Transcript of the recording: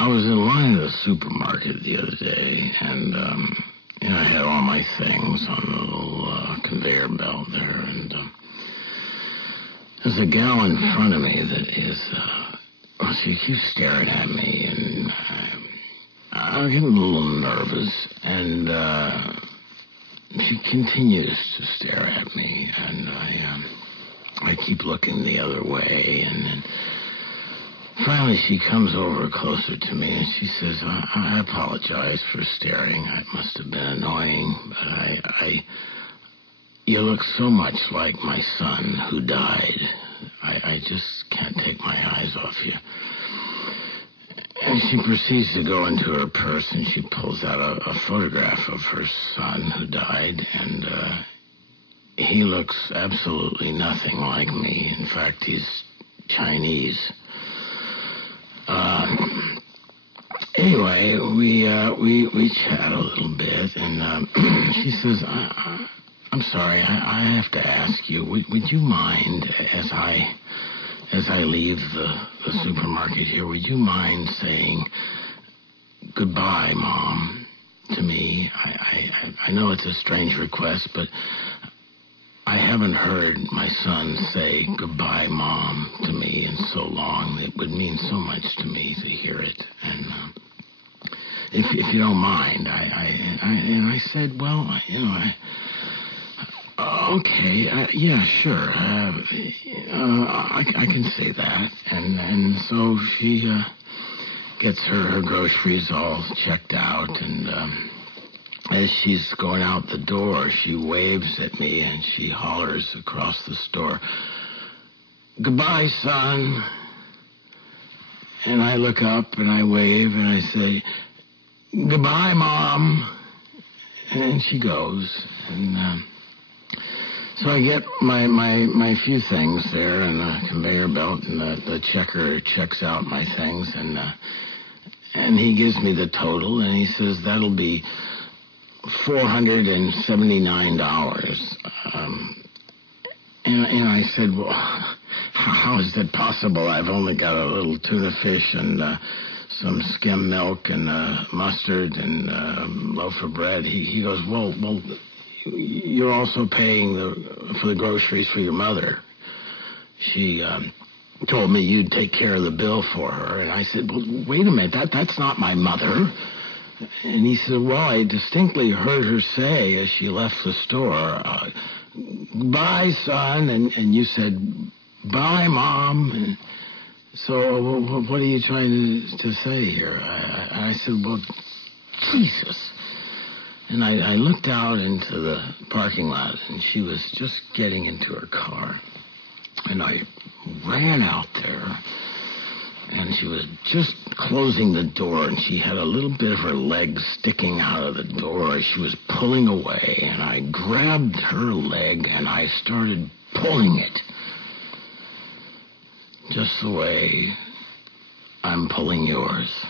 I was in line at the supermarket the other day, and I had all my things on the little conveyor belt there, and there's a gal in front of me that is, she keeps staring at me, and I'm getting a little nervous, and she continues to stare at me, and I keep looking the other way, and then finally she comes over closer to me, and she says, I apologize for staring. It must have been annoying, but you look so much like my son who died. I just can't take my eyes off you. And she proceeds to go into her purse, and she pulls out a photograph of her son who died, and he looks absolutely nothing like me. In fact, he's Chinese. Anyway, we chat a little bit, and she says, I'm sorry, I have to ask you, would you mind, as I leave the supermarket here, would you mind saying goodbye, Mom, to me? I know it's a strange request, but I haven't heard my son say goodbye, Mom, to me in so long. It would mean so much to me to hear it. And if you don't mind, I said, well, okay, yeah, sure. I can say that. And so she gets her groceries all checked out, and as she's going out the door, she waves at me, and she hollers across the store, goodbye, son. And I look up, and I wave, and I say, goodbye, Mom. And she goes, and so I get my few things there in the conveyor belt, and the checker checks out my things, and he gives me the total, and he says, that'll be $479. And I said, well, how is that possible? I've only got a little tuna fish and some skim milk and mustard and a loaf of bread. He goes, well, you're also paying for the groceries for your mother. She told me you'd take care of the bill for her. And I said, well, wait a minute, that's not my mother. And he said, well, I distinctly heard her say as she left the store, bye, son, and you said, bye, Mom. And so what are you trying to say here? I said, well, Jesus. And I looked out into the parking lot, and she was just getting into her car. And I ran out there, and she was just closing the door, and she had a little bit of her leg sticking out of the door. She was pulling away, and I grabbed her leg, and I started pulling it. Just the way I'm pulling yours.